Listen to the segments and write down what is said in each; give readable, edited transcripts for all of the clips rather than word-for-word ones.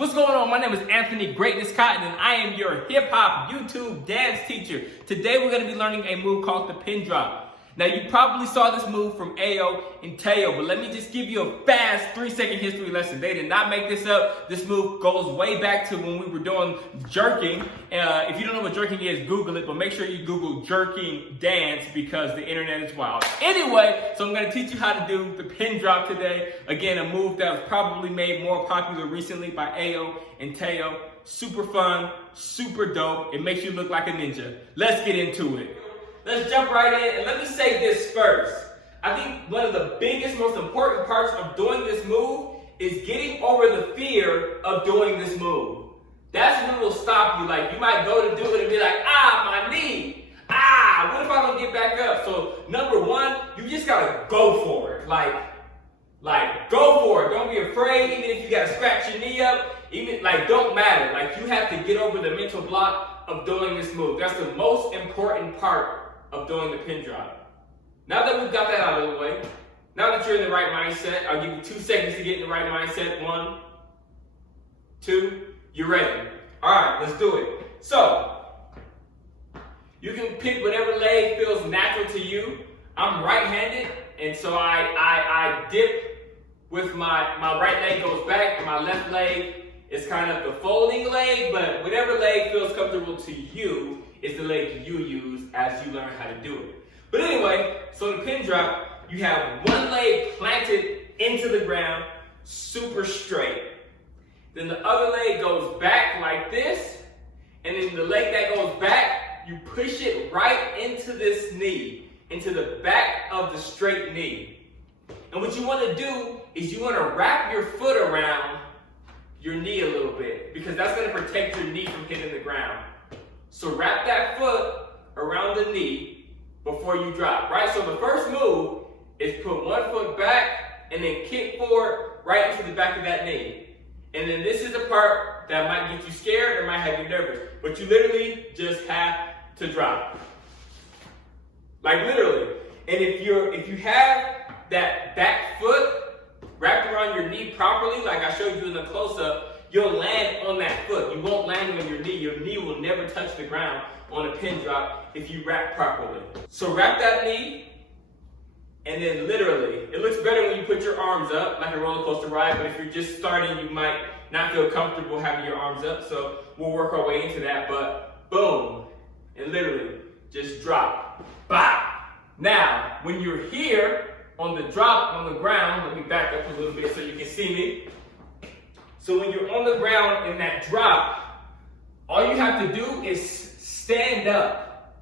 What's going on? My name is Anthony Greatness Cotton, and I am your hip-hop YouTube dance teacher. Today we're going to be learning a move called the pin drop. Now you probably saw this move from Ayo and Teo, but let me just give you a fast 3-second history lesson. They did not make this up. This move goes way back to when we were doing jerking. If you don't know what jerking is, Google it, but make sure you Google jerking dance because the internet is wild. Anyway, so I'm going to teach you how to do the pin drop today. Again, a move that was probably made more popular recently by Ayo and Teo. Super fun, super dope. It makes you look like a ninja. Let's get into it. Let's jump right in, and let me say this first. I think one of the biggest, most important parts of doing this move is getting over the fear of doing this move. That's what will stop you. Like, you might go to do it and be like, my knee. What if I don't get back up? So, number one, you just gotta go for it. Like, go for it. Don't be afraid, even if you gotta scratch your knee up. Don't matter. Like, you have to get over the mental block of doing this move. That's the most important part of doing the pin drop. Now that we've got that out of the way, now that you're in the right mindset, I'll give you 2 seconds to get in the right mindset. 1, 2, you're ready. All right, let's do it. So, you can pick whatever leg feels natural to you. I'm right-handed, and so I dip with my right leg goes back, and my left leg is kind of the folding leg, but whatever leg feels comfortable to you is the leg you use as you learn how to do it. But anyway, so the pin drop, you have one leg planted into the ground, super straight. Then the other leg goes back like this, and then the leg that goes back, you push it right into this knee, into the back of the straight knee. And what you want to do is you want to wrap your foot around your knee a little bit, because that's going to protect your knee from hitting the ground. So wrap that foot around the knee before you drop, right? So the first move is put one foot back and then kick forward right into the back of that knee. And then this is the part that might get you scared or might have you nervous, but you literally just have to drop. Like literally. And if you have that back foot wrapped around your knee properly, like I showed you in the close-up, you'll land on that foot. You won't land on your knee. Your knee will never touch the ground on a pin drop if you wrap properly. So wrap that knee, and then literally, it looks better when you put your arms up like a roller coaster ride, but if you're just starting, you might not feel comfortable having your arms up, so we'll work our way into that, but boom, and literally, just drop. Bah! Now, when you're here, on the drop on the ground, let me back up a little bit so you can see me. So when you're on the ground in that drop, all you have to do is stand up.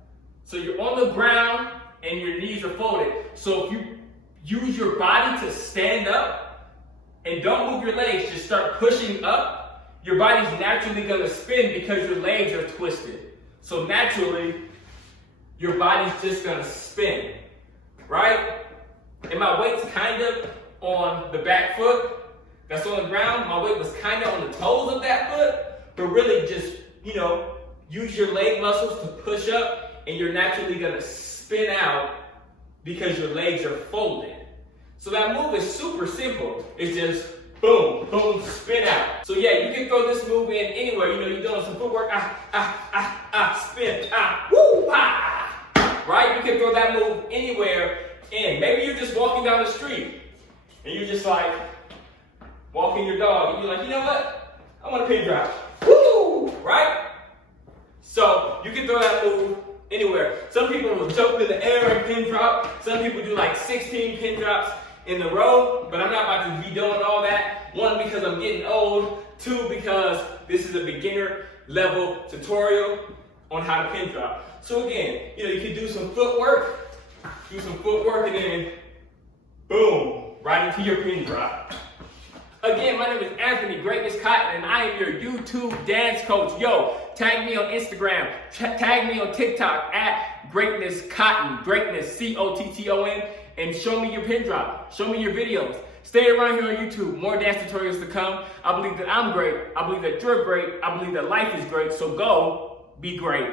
So you're on the ground and your knees are folded. So if you use your body to stand up and don't move your legs, just start pushing up, your body's naturally gonna spin because your legs are twisted. So naturally, your body's just gonna spin, right? And my weight's kind of on the back foot that's on the ground. My weight was kind of on the toes of that foot, but really just, use your leg muscles to push up, and you're naturally gonna spin out because your legs are folded. So that move is super simple. It's just boom, boom, spin out. So yeah, you can throw this move in anywhere. You're doing some footwork, spin, woo, right? You can throw that move anywhere. And maybe you're just walking down the street and you're just like walking your dog and you're like, you know what? I want a pin drop. Woo! Right? So you can throw that move anywhere. Some people will jump in the air and pin drop. Some people do like 16 pin drops in a row, but I'm not about to be doing all that. 1, because I'm getting old. 2, because this is a beginner level tutorial on how to pin drop. So again, you can do some footwork. Do some footwork and then boom, right into your pin drop. Again, my name is Anthony Greatness Cotton, and I am your YouTube dance coach. Yo, tag me on Instagram, tag me on TikTok at Greatness Cotton, Greatness C-O-T-T-O-N, and show me your pin drop. Show me your videos. Stay around here on YouTube. More dance tutorials to come. I believe that I'm great. I believe that you're great. I believe that life is great. So go be great.